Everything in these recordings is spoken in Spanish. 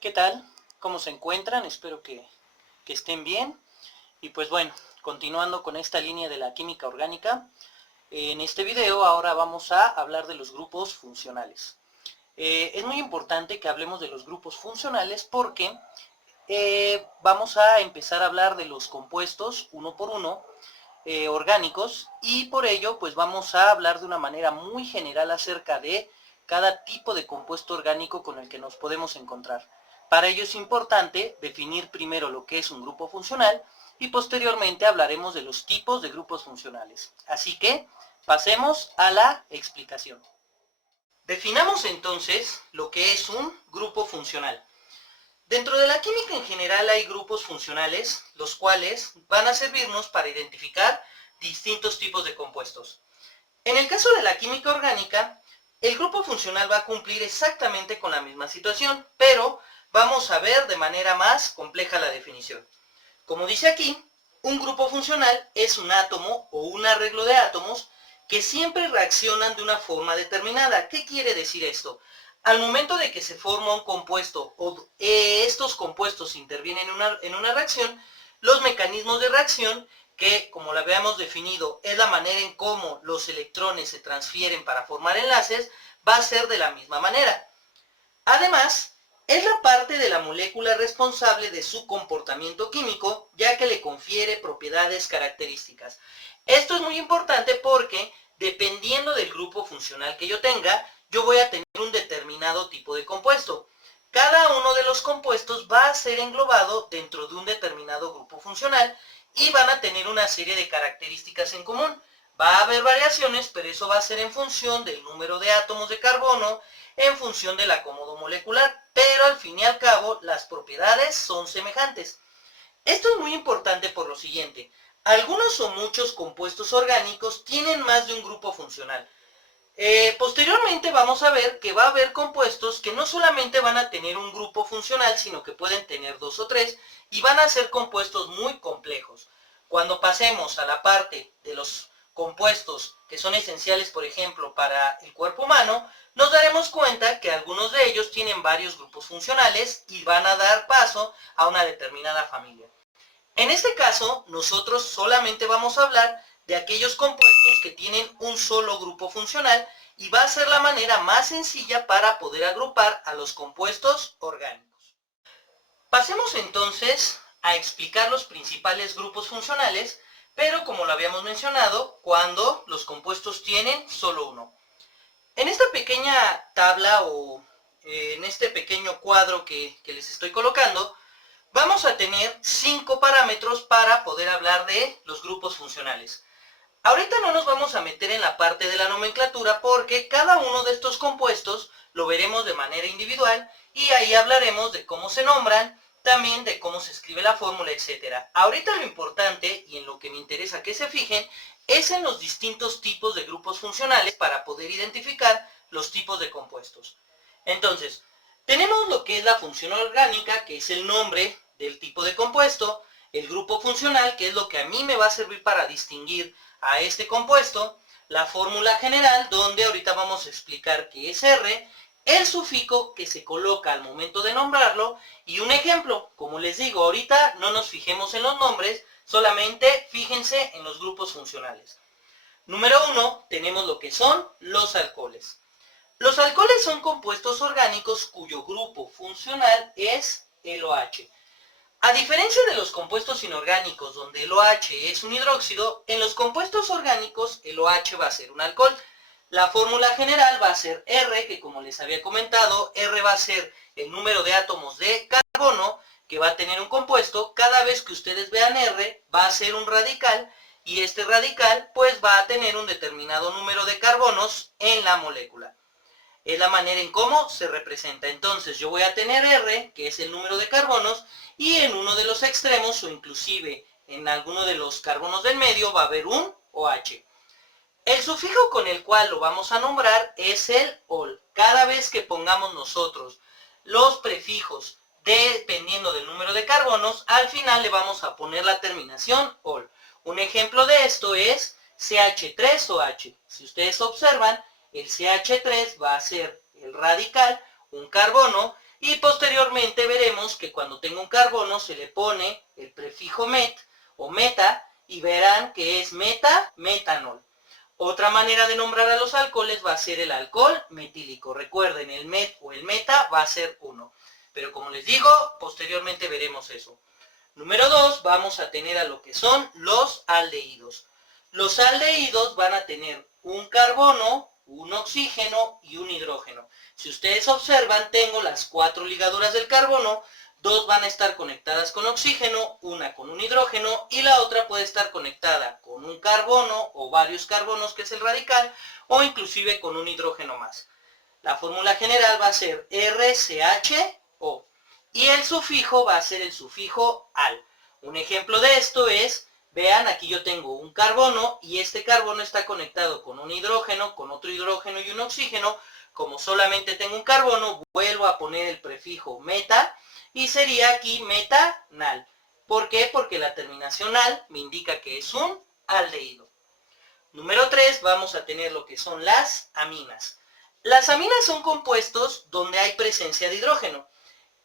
¿Qué tal? ¿Cómo se encuentran? Espero que estén bien. Y pues bueno, continuando con esta línea de la química orgánica, en este video ahora vamos a hablar de los grupos funcionales. Es muy importante que hablemos de los grupos funcionales porque vamos a empezar a hablar de los compuestos uno por uno orgánicos, y por ello pues vamos a hablar de una manera muy general acerca de cada tipo de compuesto orgánico con el que nos podemos encontrar. Para ello es importante definir primero lo que es un grupo funcional y posteriormente hablaremos de los tipos de grupos funcionales. Así que pasemos a la explicación. Definamos entonces lo que es un grupo funcional. Dentro de la química en general hay grupos funcionales, los cuales van a servirnos para identificar distintos tipos de compuestos. En el caso de la química orgánica, el grupo funcional va a cumplir exactamente con la misma situación, pero vamos a ver de manera más compleja la definición. Como dice aquí, un grupo funcional es un átomo o un arreglo de átomos que siempre reaccionan de una forma determinada. ¿Qué quiere decir esto? Al momento de que se forma un compuesto o estos compuestos intervienen en una reacción, los mecanismos de reacción, que como lo habíamos definido es la manera en cómo los electrones se transfieren para formar enlaces, va a ser de la misma manera. Además, es la parte de la molécula responsable de su comportamiento químico, ya que le confiere propiedades características. Esto es muy importante porque, dependiendo del grupo funcional que yo tenga, yo voy a tener un determinado tipo de compuesto. Cada uno de los compuestos va a ser englobado dentro de un determinado grupo funcional y van a tener una serie de características en común. Va a haber variaciones, pero eso va a ser en función del número de átomos de carbono, en función del acomodo molecular, pero al fin y al cabo las propiedades son semejantes. Esto es muy importante por lo siguiente: algunos o muchos compuestos orgánicos tienen más de un grupo funcional. Posteriormente vamos a ver que va a haber compuestos que no solamente van a tener un grupo funcional, sino que pueden tener dos o tres, y van a ser compuestos muy complejos. Cuando pasemos a la parte de los compuestos que son esenciales, por ejemplo, para el cuerpo humano, nos daremos cuenta que algunos de ellos tienen varios grupos funcionales y van a dar paso a una determinada familia. En este caso, nosotros solamente vamos a hablar de aquellos compuestos que tienen un solo grupo funcional, y va a ser la manera más sencilla para poder agrupar a los compuestos orgánicos. Pasemos entonces a explicar los principales grupos funcionales, pero como lo habíamos mencionado, cuando los compuestos tienen solo uno. En esta pequeña tabla o en este pequeño cuadro que les estoy colocando, vamos a tener 5 parámetros para poder hablar de los grupos funcionales. Ahorita no nos vamos a meter en la parte de la nomenclatura porque cada uno de estos compuestos lo veremos de manera individual y ahí hablaremos de cómo se nombran, también de cómo se escribe la fórmula, etc. Ahorita lo importante y en lo que me interesa que se fijen es en los distintos tipos de grupos funcionales para poder identificar los tipos de compuestos. Entonces, tenemos lo que es la función orgánica, que es el nombre del tipo de compuesto; el grupo funcional, que es lo que a mí me va a servir para distinguir a este compuesto; la fórmula general, donde ahorita vamos a explicar qué es R; el sufijo que se coloca al momento de nombrarlo, y un ejemplo. Como les digo, ahorita no nos fijemos en los nombres, solamente fíjense en los grupos funcionales. Número 1, tenemos lo que son los alcoholes. Los alcoholes son compuestos orgánicos cuyo grupo funcional es el OH. A diferencia de los compuestos inorgánicos, donde el OH es un hidróxido, en los compuestos orgánicos el OH va a ser un alcohol. La fórmula general va a ser R, que como les había comentado, R va a ser el número de átomos de carbono que va a tener un compuesto. Cada vez que ustedes vean R, va a ser un radical, y este radical pues va a tener un determinado número de carbonos en la molécula. Es la manera en cómo se representa. Entonces yo voy a tener R, que es el número de carbonos, y en uno de los extremos, o inclusive en alguno de los carbonos del medio, va a haber un OH. El sufijo con el cual lo vamos a nombrar es el ol. Cada vez que pongamos nosotros los prefijos dependiendo del número de carbonos, al final le vamos a poner la terminación ol. Un ejemplo de esto es CH3OH. Si ustedes observan, el CH3 va a ser el radical, un carbono, Y posteriormente veremos que cuando tengo un carbono se le pone el prefijo met o meta y verán que es meta-metanol. Otra manera de nombrar a los alcoholes va a ser el alcohol metílico. Recuerden, el met o el meta va a ser 1. Pero como les digo, posteriormente veremos eso. Número 2, vamos a tener a lo que son los aldehídos. Los aldehídos van a tener un carbono, un oxígeno y un hidrógeno. Si ustedes observan, tengo las 4 ligaduras del carbono, 2 van a estar conectadas con oxígeno, una con un hidrógeno y la otra puede estar conectada con un carbono o varios carbonos, que es el radical, o inclusive con un hidrógeno más. La fórmula general va a ser RCHO y el sufijo va a ser el sufijo al. Un ejemplo de esto es, vean, aquí yo tengo un carbono y este carbono está conectado con un hidrógeno, con otro hidrógeno y un oxígeno. Como solamente tengo un carbono, vuelvo a poner el prefijo meta y sería aquí metanal. ¿Por qué? Porque la terminación al me indica que es un aldehído. Número 3, vamos a tener lo que son las aminas. Las aminas son compuestos donde hay presencia de hidrógeno.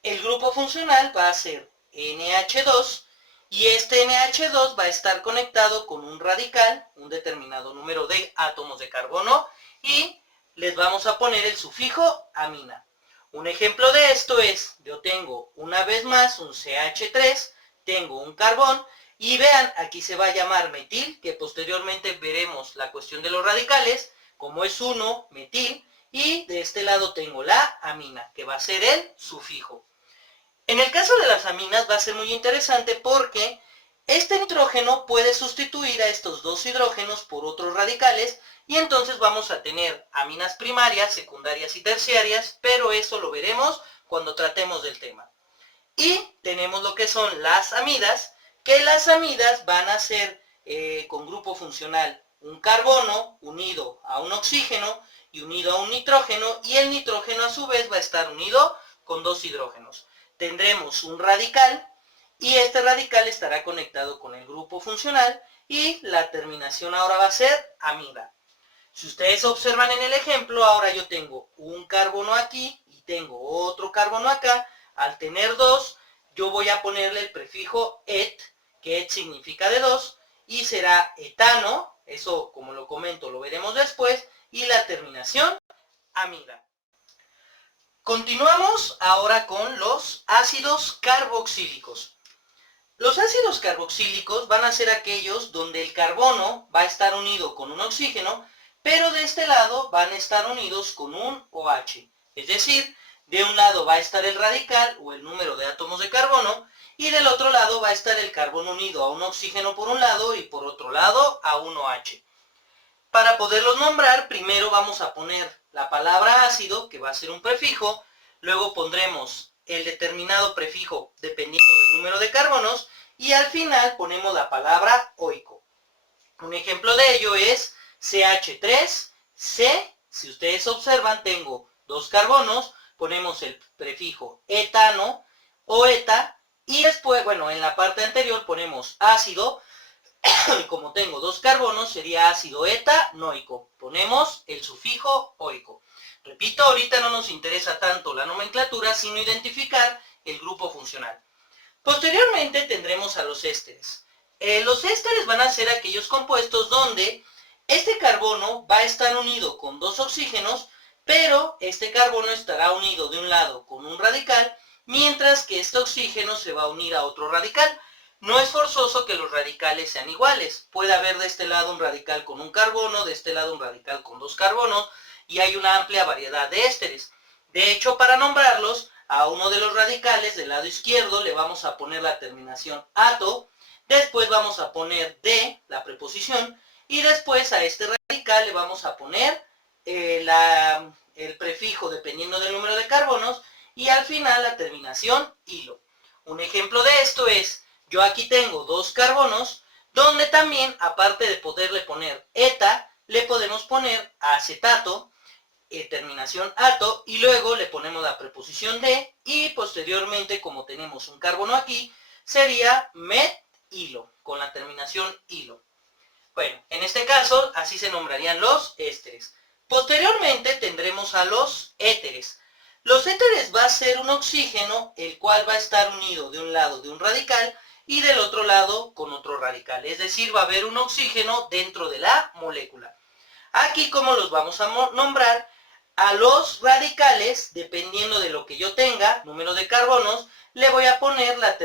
El grupo funcional va a ser NH2 y este NH2 va a estar conectado con un radical, un determinado número de átomos de carbono, y les vamos a poner el sufijo amina. Un ejemplo de esto es, yo tengo una vez más un CH3, tengo un carbón, y vean, aquí se va a llamar metil, que posteriormente veremos la cuestión de los radicales, como es 1, metil, y de este lado tengo la amina, que va a ser el sufijo. En el caso de las aminas va a ser muy interesante porque este nitrógeno puede sustituir a estos dos hidrógenos por otros radicales y entonces vamos a tener aminas primarias, secundarias y terciarias, pero eso lo veremos cuando tratemos del tema. Y tenemos lo que son las amidas, que las amidas van a ser con grupo funcional un carbono unido a un oxígeno y unido a un nitrógeno, y el nitrógeno a su vez va a estar unido con dos hidrógenos. Tendremos un radical y este radical estará conectado con el grupo funcional y la terminación ahora va a ser amida. Si ustedes observan en el ejemplo, ahora yo tengo un carbono aquí y tengo otro carbono acá. Al tener dos, yo voy a ponerle el prefijo et, que et significa de dos, y será etano, eso como lo comento lo veremos después, y la terminación amida. Continuamos ahora con los ácidos carboxílicos. Los ácidos carboxílicos van a ser aquellos donde el carbono va a estar unido con un oxígeno, pero de este lado van a estar unidos con un OH. Es decir, de un lado va a estar el radical o el número de átomos de carbono, y del otro lado va a estar el carbono unido a un oxígeno por un lado y por otro lado a un OH. Para poderlos nombrar, primero vamos a poner la palabra ácido, que va a ser un prefijo, luego pondremos el determinado prefijo dependiendo del número de carbonos, y al final ponemos la palabra oico. Un ejemplo de ello es CH3C, si ustedes observan tengo dos carbonos, ponemos el prefijo etano o eta, y después, bueno, en la parte anterior ponemos ácido, y como tengo dos carbonos, sería ácido etanoico. Ponemos el sufijo oico. Repito, ahorita no nos interesa tanto la nomenclatura, sino identificar el grupo funcional. Posteriormente tendremos a los ésteres. Los ésteres van a ser aquellos compuestos donde este carbono va a estar unido con dos oxígenos, pero este carbono estará unido de un lado con un radical, mientras que este oxígeno se va a unir a otro radical. No es forzoso que los radicales sean iguales. Puede haber de este lado un radical con un carbono, de este lado un radical con dos carbonos, y hay una amplia variedad de ésteres. De hecho, para nombrarlos, a uno de los radicales del lado izquierdo le vamos a poner la terminación ato, después vamos a poner de, la preposición, y después a este radical le vamos a poner el prefijo dependiendo del número de carbonos, y al final la terminación hilo. Un ejemplo de esto es, yo aquí tengo dos carbonos, donde también, aparte de poderle poner eta, le podemos poner acetato, terminación ato, y luego le ponemos la preposición de, y posteriormente, como tenemos un carbono aquí, sería met-hilo, con la terminación hilo. Bueno, en este caso, así se nombrarían los ésteres. Posteriormente tendremos a los éteres. Los éteres va a ser un oxígeno, el cual va a estar unido de un lado de un radical y del otro lado con otro radical. Es decir, va a haber un oxígeno dentro de la molécula. Aquí, ¿cómo los vamos a nombrar? A los radicales, dependiendo de lo que yo tenga, número de carbonos, le voy a poner las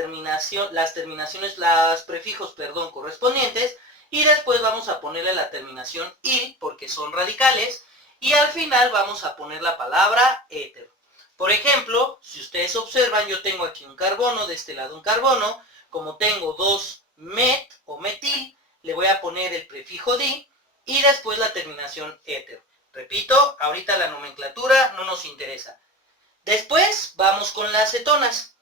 prefijos, correspondientes, y después vamos a ponerle la terminación il, porque son radicales, y al final vamos a poner la palabra éter. Por ejemplo, si ustedes observan, yo tengo aquí un carbono, de este lado un carbono, como tengo dos met o metil, le voy a poner el prefijo di, y después la terminación éter. Repito, ahorita la nomenclatura no nos interesa. Después vamos con las cetonas.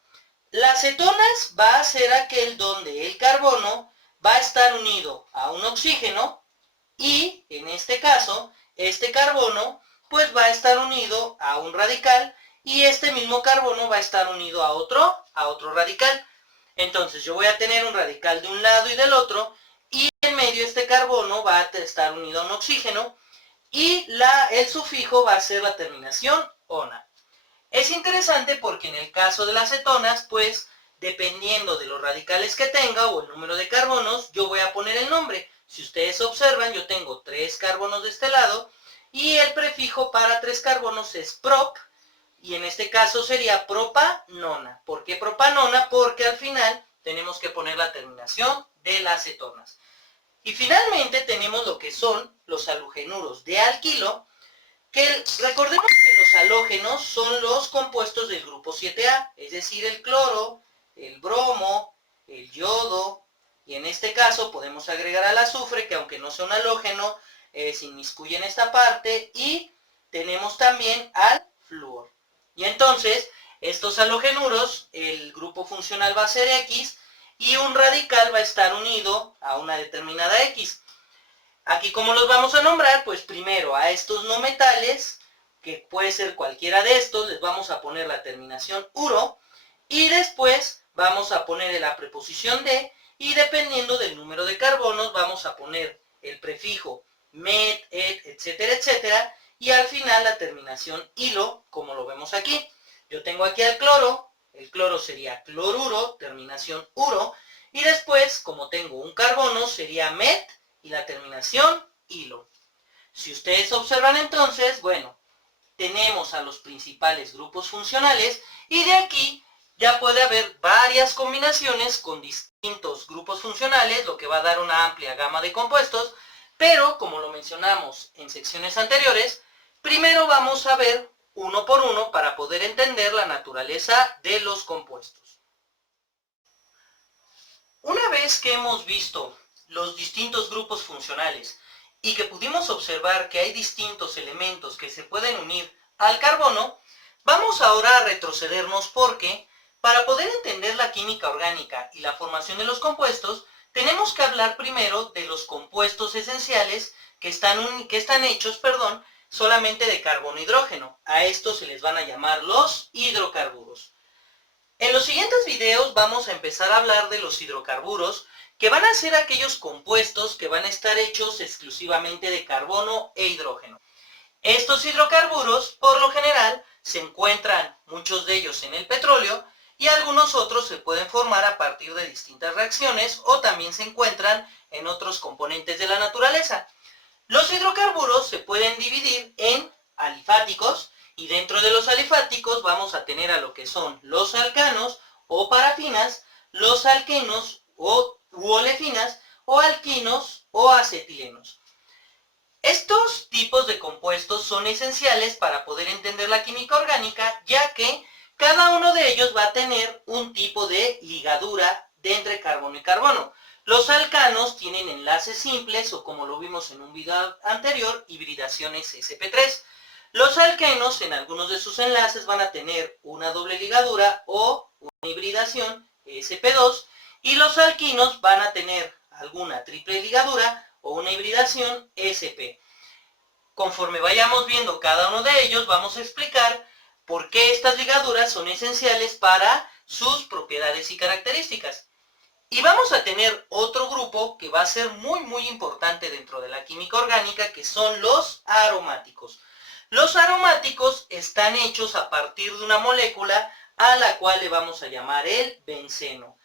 Las cetonas va a ser aquel donde el carbono va a estar unido a un oxígeno y, en este caso, este carbono pues va a estar unido a un radical y este mismo carbono va a estar unido a otro radical. Entonces yo voy a tener un radical de un lado y del otro y en medio este carbono va a estar unido a un oxígeno y el sufijo va a ser la terminación ona. Es interesante porque en el caso de las cetonas, pues, dependiendo de los radicales que tenga o el número de carbonos, yo voy a poner el nombre. Si ustedes observan, yo tengo 3 carbonos de este lado y el prefijo para 3 carbonos es prop y en este caso sería propanona. ¿Por qué propanona? Porque al final tenemos que poner la terminación de las cetonas. Y finalmente tenemos lo que son los halogenuros de alquilo, que recordemos que los halógenos son los compuestos del grupo 7A, es decir, el cloro, el bromo, el yodo, y en este caso podemos agregar al azufre, que aunque no sea un halógeno, se inmiscuye en esta parte, y tenemos también al flúor. Y entonces, estos halogenuros, el grupo funcional va a ser X, y un radical va a estar unido a una determinada X. Aquí, ¿cómo los vamos a nombrar? Pues primero a estos no metales, que puede ser cualquiera de estos, les vamos a poner la terminación uro, y después vamos a poner la preposición de, y dependiendo del número de carbonos, vamos a poner el prefijo met, et, etcétera, etcétera, y al final la terminación ilo, como lo vemos aquí. Yo tengo aquí al cloro, el cloro sería cloruro, terminación uro, y después, como tengo un carbono, sería met, y la terminación hilo. Si ustedes observan entonces, bueno, tenemos a los principales grupos funcionales y de aquí ya puede haber varias combinaciones con distintos grupos funcionales, lo que va a dar una amplia gama de compuestos, pero como lo mencionamos en secciones anteriores, primero vamos a ver uno por uno para poder entender la naturaleza de los compuestos. Una vez que hemos visto los distintos grupos funcionales y que pudimos observar que hay distintos elementos que se pueden unir al carbono, vamos ahora a retrocedernos porque para poder entender la química orgánica y la formación de los compuestos, tenemos que hablar primero de los compuestos esenciales que están hechos, solamente de carbono e hidrógeno. A estos se les van a llamar los hidrocarburos. En los siguientes videos vamos a empezar a hablar de los hidrocarburos, que van a ser aquellos compuestos que van a estar hechos exclusivamente de carbono e hidrógeno. Estos hidrocarburos, por lo general, se encuentran muchos de ellos en el petróleo y algunos otros se pueden formar a partir de distintas reacciones o también se encuentran en otros componentes de la naturaleza. Los hidrocarburos se pueden dividir en alifáticos y dentro de los alifáticos vamos a tener a lo que son los alcanos o parafinas, los alquenos u olefinas o alquinos o acetilenos. Estos tipos de compuestos son esenciales para poder entender la química orgánica, ya que cada uno de ellos va a tener un tipo de ligadura entre carbono y carbono. Los alcanos tienen enlaces simples o, como lo vimos en un video anterior, hibridaciones sp3. Los alquenos en algunos de sus enlaces van a tener una doble ligadura o una hibridación sp2 y los alquinos van a tener alguna triple ligadura o una hibridación sp. Conforme vayamos viendo cada uno de ellos, vamos a explicar por qué estas ligaduras son esenciales para sus propiedades y características. Y vamos a tener otro grupo que va a ser muy importante dentro de la química orgánica, que son los aromáticos. Los aromáticos están hechos a partir de una molécula a la cual le vamos a llamar el benceno.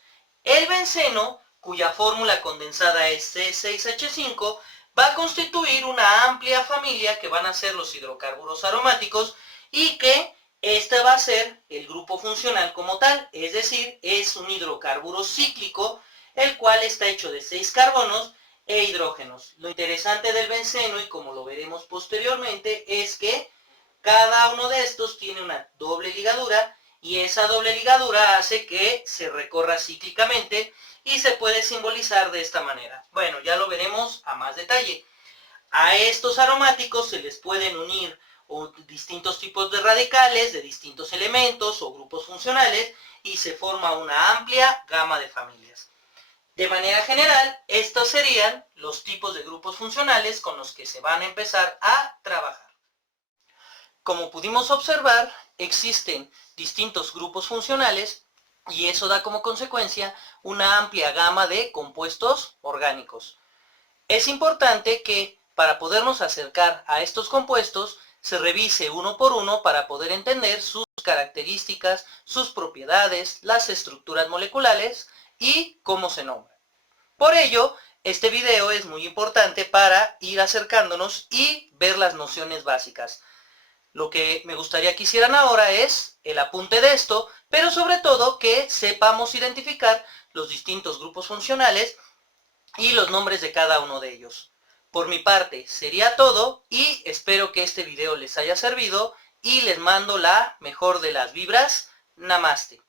El benceno, cuya fórmula condensada es C6H5, va a constituir una amplia familia que van a ser los hidrocarburos aromáticos y que este va a ser el grupo funcional como tal, es decir, es un hidrocarburo cíclico, el cual está hecho de 6 carbonos e hidrógenos. Lo interesante del benceno, y como lo veremos posteriormente, es que cada uno de estos tiene una doble ligadura y esa doble ligadura hace que se recorra cíclicamente y se puede simbolizar de esta manera. Bueno, ya lo veremos a más detalle. A estos aromáticos se les pueden unir distintos tipos de radicales de distintos elementos o grupos funcionales y se forma una amplia gama de familias. De manera general, estos serían los tipos de grupos funcionales con los que se van a empezar a trabajar. Como pudimos observar, existen distintos grupos funcionales y eso da como consecuencia una amplia gama de compuestos orgánicos. Es importante que para podernos acercar a estos compuestos se revise uno por uno para poder entender sus características, sus propiedades, las estructuras moleculares y cómo se nombran. Por ello, este video es muy importante para ir acercándonos y ver las nociones básicas. Lo que me gustaría que hicieran ahora es el apunte de esto, pero sobre todo que sepamos identificar los distintos grupos funcionales y los nombres de cada uno de ellos. Por mi parte sería todo y espero que este video les haya servido y les mando la mejor de las vibras. Namaste.